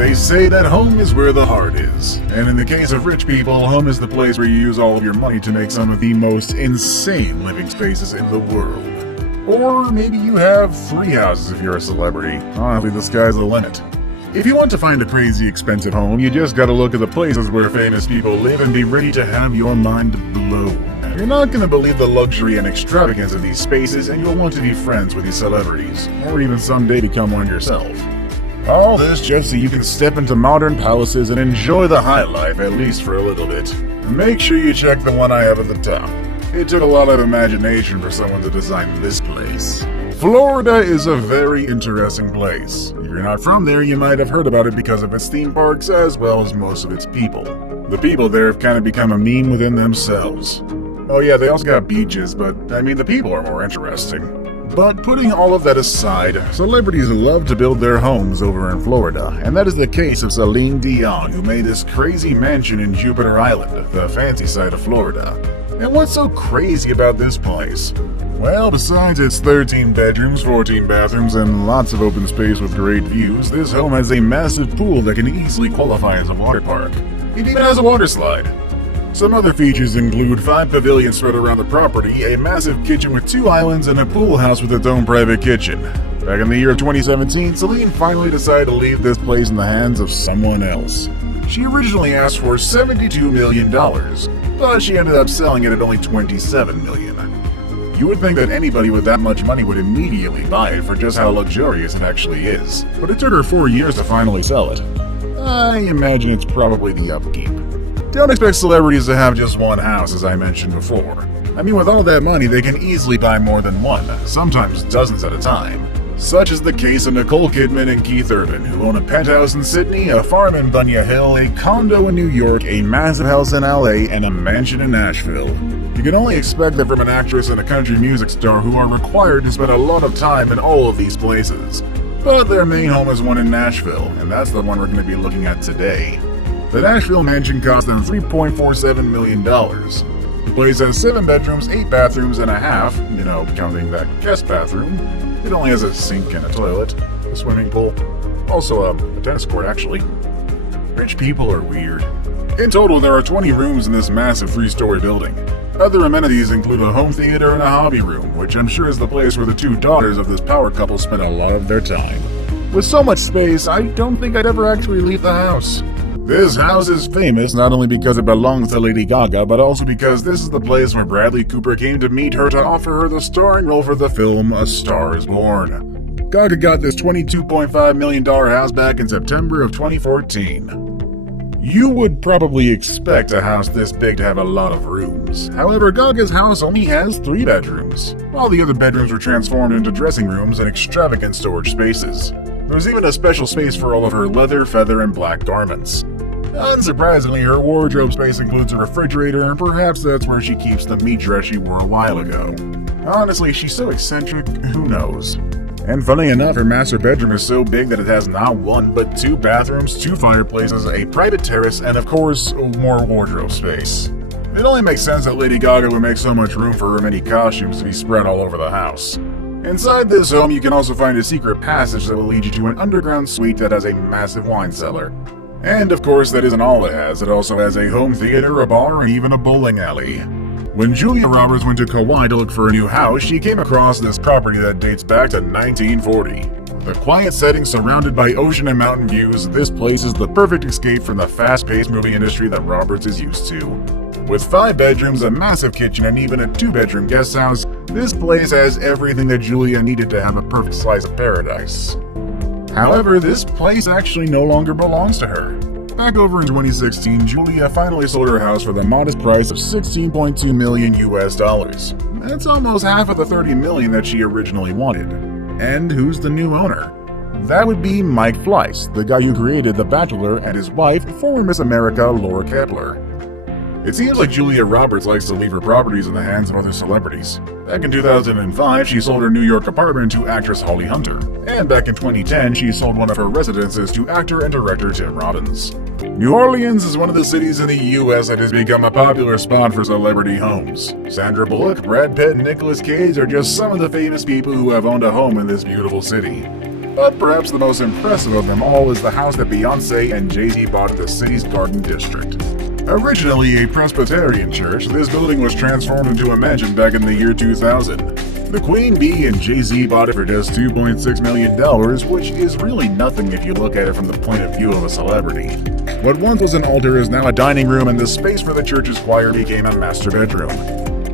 They say that home is where the heart is, and in the case of rich people, home is the place where you use all of your money to make some of the most insane living spaces in the world. Or maybe you have 3 houses if you're a celebrity. Honestly, the sky's the limit. If you want to find a crazy expensive home, you just gotta look at the places where famous people live and be ready to have your mind blown. You're not gonna believe the luxury and extravagance of these spaces, and you'll want to be friends with these celebrities, or even someday become one yourself. All this just so you can step into modern palaces and enjoy the high life, at least for a little bit. Make sure you check the one I have at the top. It took a lot of imagination for someone to design this place. Florida is a very interesting place. If you're not from there, you might have heard about it because of its theme parks as well as most of its people. The people there have kind of become a meme within themselves. Oh yeah, they also got beaches, but I mean the people are more interesting. But putting all of that aside, celebrities love to build their homes over in Florida, and that is the case of Celine Dion, who made this crazy mansion in Jupiter Island, the fancy side of Florida. And what's so crazy about this place? Well, besides its 13 bedrooms, 14 bathrooms, and lots of open space with great views, this home has a massive pool that can easily qualify as a water park. It even has a water slide. Some other features include 5 pavilions spread around the property, a massive kitchen with 2 islands, and a pool house with its own private kitchen. Back in the year of 2017, Celine finally decided to leave this place in the hands of someone else. She originally asked for $72 million, but she ended up selling it at only $27 million. You would think that anybody with that much money would immediately buy it for just how luxurious it actually is, but it took her 4 years to finally sell it. I imagine it's probably the upkeep. Don't expect celebrities to have just one house, as I mentioned before. I mean, with all that money, they can easily buy more than one, sometimes dozens at a time. Such is the case of Nicole Kidman and Keith Urban, who own a penthouse in Sydney, a farm in Bunya Hill, a condo in New York, a massive house in LA, and a mansion in Nashville. You can only expect that from an actress and a country music star who are required to spend a lot of time in all of these places. But their main home is one in Nashville, and that's the one we're going to be looking at today. The Nashville mansion cost them $3.47 million. The place has 7 bedrooms, 8 bathrooms and a half, counting that guest bathroom. It only has a sink and a toilet, a swimming pool, also a tennis court actually. Rich people are weird. In total, there are 20 rooms in this massive 3-story building. Other amenities include a home theater and a hobby room, which I'm sure is the place where the 2 daughters of this power couple spend a lot of their time. With so much space, I don't think I'd ever actually leave the house. This house is famous not only because it belongs to Lady Gaga, but also because this is the place where Bradley Cooper came to meet her to offer her the starring role for the film A Star is Born. Gaga got this $22.5 million house back in September of 2014. You would probably expect a house this big to have a lot of rooms. However, Gaga's house only has 3 bedrooms. All the other bedrooms were transformed into dressing rooms and extravagant storage spaces. There's even a special space for all of her leather, feather, and black garments. Unsurprisingly, her wardrobe space includes a refrigerator, and perhaps that's where she keeps the meat dress she wore a while ago. Honestly, she's so eccentric, who knows? And funny enough, her master bedroom is so big that it has not 1 but 2 bathrooms, 2 fireplaces, a private terrace, and of course, more wardrobe space. It only makes sense that Lady Gaga would make so much room for her many costumes to be spread all over the house. Inside this home, you can also find a secret passage that will lead you to an underground suite that has a massive wine cellar. And of course, that isn't all it has. It also has a home theater, a bar, and even a bowling alley. When Julia Roberts went to Kauai to look for a new house, she came across this property that dates back to 1940. The quiet setting surrounded by ocean and mountain views, this place is the perfect escape from the fast-paced movie industry that Roberts is used to. With 5 bedrooms, a massive kitchen, and even a 2-bedroom guest house, this place has everything that Julia needed to have a perfect slice of paradise. However, this place actually no longer belongs to her. Back over in 2016, Julia finally sold her house for the modest price of $16.2 million US. That's almost half of the $30 million that she originally wanted. And who's the new owner? That would be Mike Fleiss, the guy who created The Bachelor, and his wife, former Miss America Laura Kepler. It seems like Julia Roberts likes to leave her properties in the hands of other celebrities. Back in 2005, she sold her New York apartment to actress Holly Hunter. And back in 2010, she sold one of her residences to actor and director Tim Robbins. New Orleans is one of the cities in the US that has become a popular spot for celebrity homes. Sandra Bullock, Brad Pitt, and Nicolas Cage are just some of the famous people who have owned a home in this beautiful city. But perhaps the most impressive of them all is the house that Beyoncé and Jay-Z bought in the city's Garden District. Originally a Presbyterian church, this building was transformed into a mansion back in the year 2000. The Queen Bee and Jay-Z bought it for just $2.6 million, which is really nothing if you look at it from the point of view of a celebrity. What once was an altar is now a dining room, and the space for the church's choir became a master bedroom.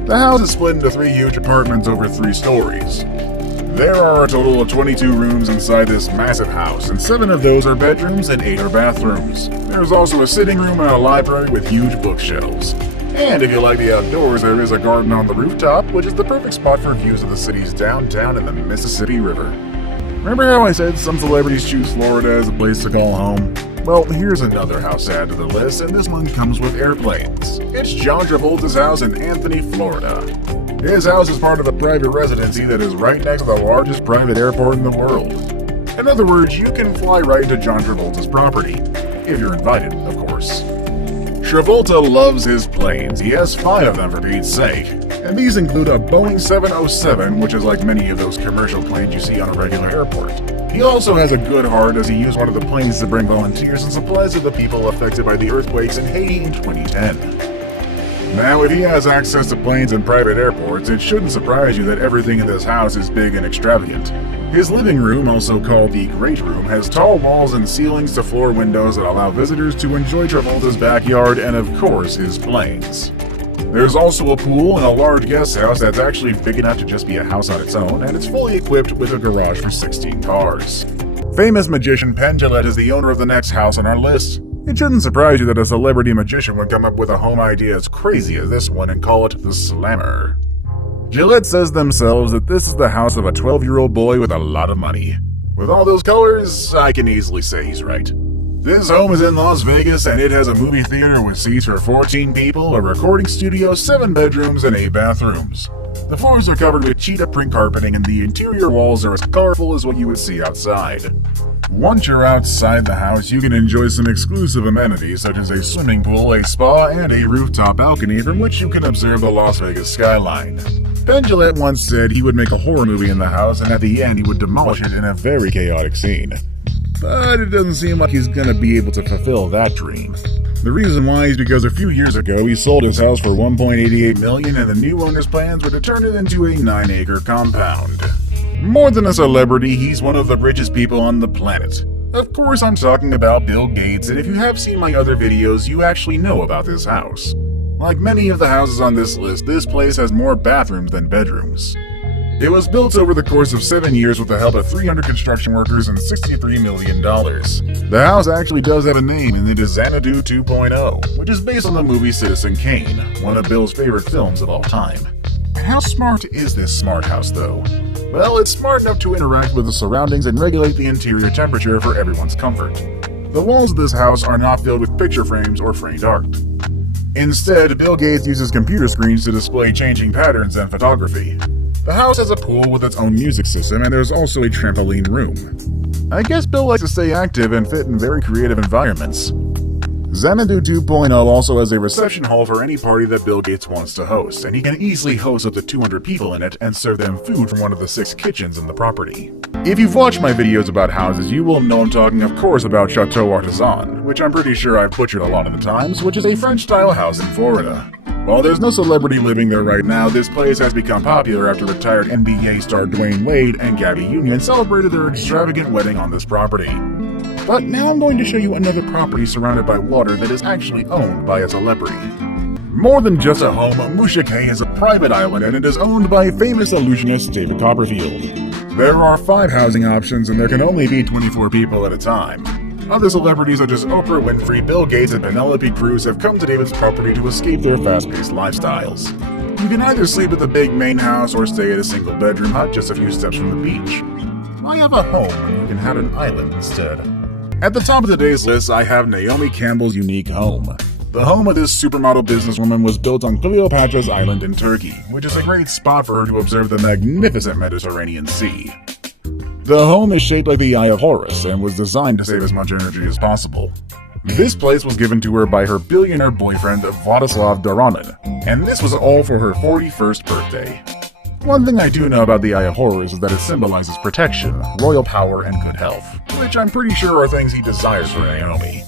The house is split into 3 huge apartments over 3 stories. There are a total of 22 rooms inside this massive house, and 7 of those are bedrooms and 8 are bathrooms. There's also a sitting room and a library with huge bookshelves. And if you like the outdoors, there is a garden on the rooftop, which is the perfect spot for views of the city's downtown and the Mississippi River. Remember how I said some celebrities choose Florida as a place to call home? Well, here's another house to add to the list, and this one comes with airplanes. It's John Travolta's house in Anthony, Florida. His house is part of a private residency that is right next to the largest private airport in the world. In other words, you can fly right into John Travolta's property. If you're invited, of course. Travolta loves his planes. He has 5 of them for Pete's sake. And these include a Boeing 707, which is like many of those commercial planes you see on a regular airport. He also has a good heart as he used one of the planes to bring volunteers and supplies to the people affected by the earthquakes in Haiti in 2010. Now, if he has access to planes and private airports, it shouldn't surprise you that everything in this house is big and extravagant. His living room, also called the Great Room, has tall walls and ceilings to floor windows that allow visitors to enjoy Travolta's backyard and, of course, his planes. There's also a pool and a large guest house that's actually big enough to just be a house on its own, and it's fully equipped with a garage for 16 cars. Famous magician Penn Jillette is the owner of the next house on our list. It shouldn't surprise you that a celebrity magician would come up with a home idea as crazy as this one and call it the Slammer. Gillette says themselves that this is the house of a 12-year-old boy with a lot of money. With all those colors, I can easily say he's right. This home is in Las Vegas, and it has a movie theater with seats for 14 people, a recording studio, 7 bedrooms, and 8 bathrooms. The floors are covered with cheetah print carpeting, and the interior walls are as colorful as what you would see outside. Once you're outside the house, you can enjoy some exclusive amenities such as a swimming pool, a spa, and a rooftop balcony from which you can observe the Las Vegas skyline. Penn Jillette once said he would make a horror movie in the house, and at the end he would demolish it in a very chaotic scene. But it doesn't seem like he's gonna be able to fulfill that dream. The reason why is because a few years ago he sold his house for $1.88 million, and the new owner's plans were to turn it into a 9-acre compound. More than a celebrity, he's one of the richest people on the planet. Of course, I'm talking about Bill Gates, and if you have seen my other videos, you actually know about this house. Like many of the houses on this list, this place has more bathrooms than bedrooms. It was built over the course of 7 years with the help of 300 construction workers and $63 million. The house actually does have a name, and it is Xanadu 2.0, which is based on the movie Citizen Kane, one of Bill's favorite films of all time. How smart is this smart house, though? Well, it's smart enough to interact with the surroundings and regulate the interior temperature for everyone's comfort. The walls of this house are not filled with picture frames or framed art. Instead, Bill Gates uses computer screens to display changing patterns and photography. The house has a pool with its own music system, and there's also a trampoline room. I guess Bill likes to stay active and fit in very creative environments. Xanadu 2.0 also has a reception hall for any party that Bill Gates wants to host, and he can easily host up to 200 people in it and serve them food from one of the 6 kitchens in the property. If you've watched my videos about houses, you will know I'm talking, of course, about Chateau Artisan, which I'm pretty sure I've butchered a lot of the times, which is a French-style house in Florida. While there's no celebrity living there right now, this place has become popular after retired NBA star Dwayne Wade and Gabby Union celebrated their extravagant wedding on this property. But now I'm going to show you another property surrounded by water that is actually owned by a celebrity. More than just a home, Musha Cay is a private island, and it is owned by famous illusionist David Copperfield. There are 5 housing options, and there can only be 24 people at a time. Other celebrities such as Oprah Winfrey, Bill Gates, and Penelope Cruz have come to David's property to escape their fast-paced lifestyles. You can either sleep at the big main house or stay at a single-bedroom hut just a few steps from the beach. I have a home, and you can have an island instead. At the top of today's list, I have Naomi Campbell's unique home. The home of this supermodel businesswoman was built on Cleopatra's Island in Turkey, which is a great spot for her to observe the magnificent Mediterranean Sea. The home is shaped like the Eye of Horus and was designed to save as much energy as possible. This place was given to her by her billionaire boyfriend Vladislav Doronin, and this was all for her 41st birthday. One thing I do know about the Eye of Horrors is that it symbolizes protection, royal power, and good health, which I'm pretty sure are things he desires for Naomi.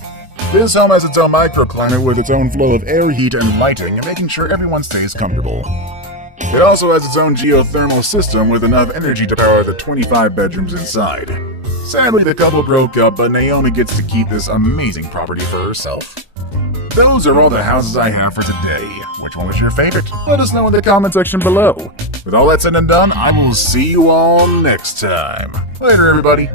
This home has its own microclimate with its own flow of air, heat, and lighting, making sure everyone stays comfortable. It also has its own geothermal system with enough energy to power the 25 bedrooms inside. Sadly, the couple broke up, but Naomi gets to keep this amazing property for herself. Those are all the houses I have for today. Which one was your favorite? Let us know in the comment section below. With all that said and done, I will see you all next time. Later, everybody.